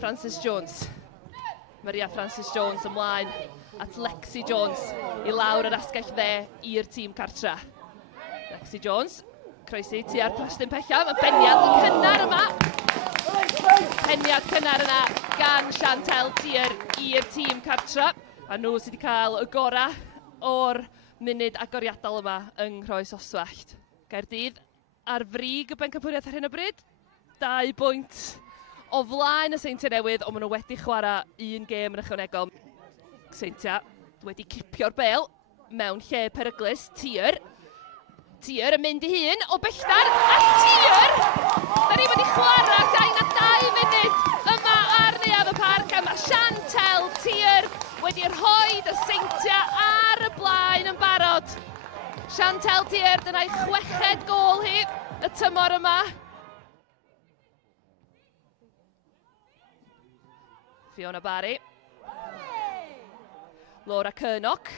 Francis Jones. Maria Francis Jones ymlaen at Lexi Jones i lawr yr asgell dde i'r tîm cartra. Lexi Jones, croesi tua'r plastyn pella, mae beniad yn cynnar yma. Peniad cynnar yna gan Seintiau i'r tîm cartra. A nhw sydd wedi cael y gorau o'r munud agoriadol yma yng Nghrous Oswallt. Caerdydd ar frig y bencampwriaeth ar hyn o bryd. 2 bwynt o flaen y Seintiau Newydd, ond maen nhw wedi chwarae un gêm yn ychwanegol. Seintiau wedi cipio'r bêl mewn lle peryglus. Tier yn mynd i hun o belltar, a Tier! Da ni wedi chwarae 22 munud yma ar neuadd y parc, a mae Seintiau wedi rhoi y Seintiau ar y blaen yn barod. Seintiau dyna'i 6ed gôl hi y tymor yma. Fiona Barry. Laura Cyrnoc.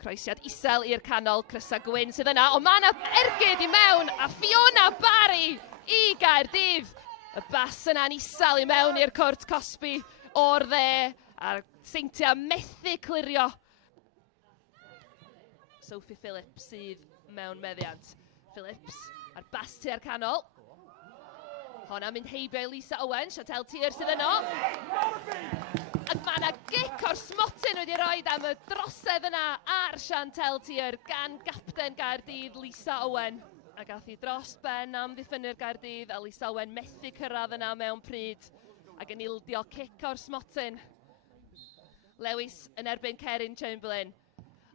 Croesiad isel i'r canol, Crysa Gwyn sydd yna, ond mae yna ergyd i mewn, a Fiona Barry i Gaerdydd. Y bas yna'n isel i mewn i'r cwrt Cosby o'r dde, a'r Seintiau methu clirio. Sophie Phillips sydd mewn meddiant. Phillips a'r bas tua'r canol. Honna mynd heibio i Lisa Owen, Chantel Tier sydd yno. Ac mae yna gic o'r smotyn wedi rhoi am y drosedd yna ar Chantel Tier gan gapten Gaerdydd, Lisa Owen. A gath hi dros ben am ddiffynnu'r Gaerdydd, a Lisa Owen methu cyrraedd yna mewn pryd. Ac yn ildio cic o'r smotyn. Lewis yn erbyn Cerin Chamberlain.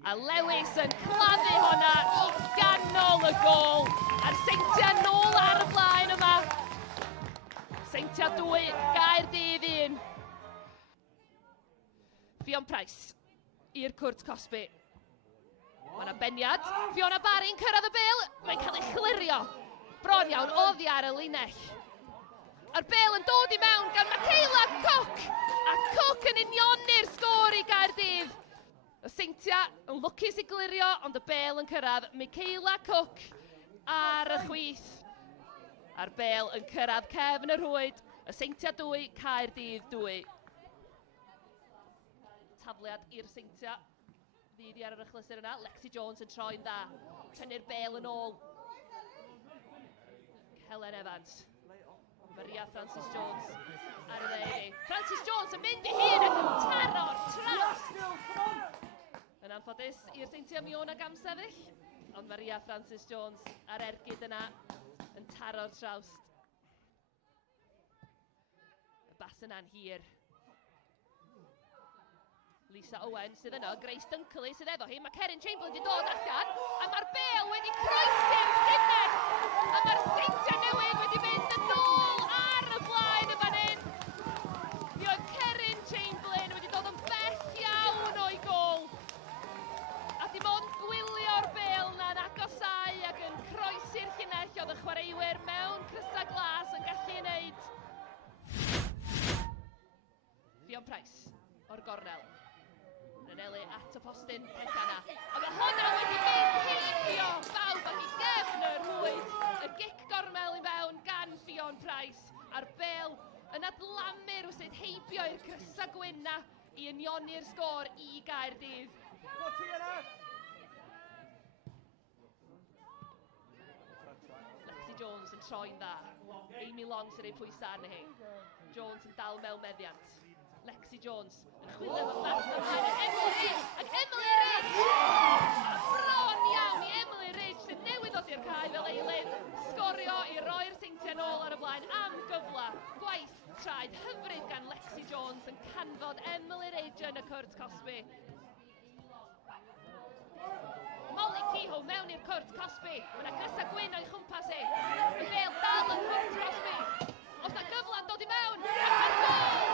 A Lewis yn claddu honna i ganol y gôl. A'r Seintiau nôl ar y blaen yma. Seintiau 2, Gaerdydd 1. Fion Price i'r cwrt Cosby. Mae yna beniad. Fiona Barry'n cyrraedd y bêl. Mae'n cael ei chlirio. Bron iawn, oddi ar y linell. A'r bêl yn dod i mewn gan Michaela Cook. A Cook yn unionnu'r sgôr i Gaerdydd. Y Seintiau yn lwcus i glirio, ond y bêl yn cyrraedd. Michaela Cook ar y chwith. A'r bêl yn cyrraedd cefn y rhwyd. Y Seintiau 2, Caerdydd 2. Tafliad i'r Seintiau. Ddi ar yr ychlysur yna. Lexi Jones yn troi'n dda. Tynnu'r bêl yn ôl. Helen Evans. Maria Francis Jones ar y ddeiri. Francis Jones yn mynd i hun ac yn taro'r trawst. Yn anffodus i'r Seintiau mi o'n ag amsefyll. Ond Maria Francis Jones ar ergyd yna yn taro'r trawst. Y bas yna'n hir. Lisa Owen sydd yno, Grace Dunkley sydd efo hi. Mae Cerin Chamberlain wedi dod allan, a mae'r bêl wedi croesi'r llinell. A mae'r Seintiau Newydd wedi mynd yn ôl ar y blaen y fan hyn. Mi oedd Cerin Chamberlain wedi dod yn bell iawn o'i gôl. A dim ond gwylio'r bêl na'n agosau ac yn croesi'r llinell oedd y chwaraewyr mewn crysa glas yn gallu wneud. Fion Price o'r gornel. Yn elu at y postyn pellana. A mae hwnna wedi mynd heibio bawb ac i gefn y rhwyd. Y gic gormel i mewn gan Fion Price. A'r bêl yn adlamu'r sydd heibio i'r Crysa Gwynna i unioni'r sgôr i Gaerdydd. Lexi Jones yn troi'n dda. Amy Long sy'n ei pwysau arni hi. Jones yn dal mewn meddiant. Lexi Jones yn chwilio fy bas ymlaen ag Emily Ridge! A bron iawn i Emily Ridge sy'n newydd ddod i'r cae fel eilydd. Sgorio i roi'r Seintiau nôl ar y blaen am gyfla. Gwaith traed hyfryd gan Lexi Jones yn canfod Emily Ridge yn y cwrt Cosby. Molly Kehoe mewn i'r cwrt Cosby. Mae yna Crysa Gwyn o'i chwmpas i. Y bêl dal yn cwrt Cosby. Os na gyfla'n dod i mewn, ac yn gol!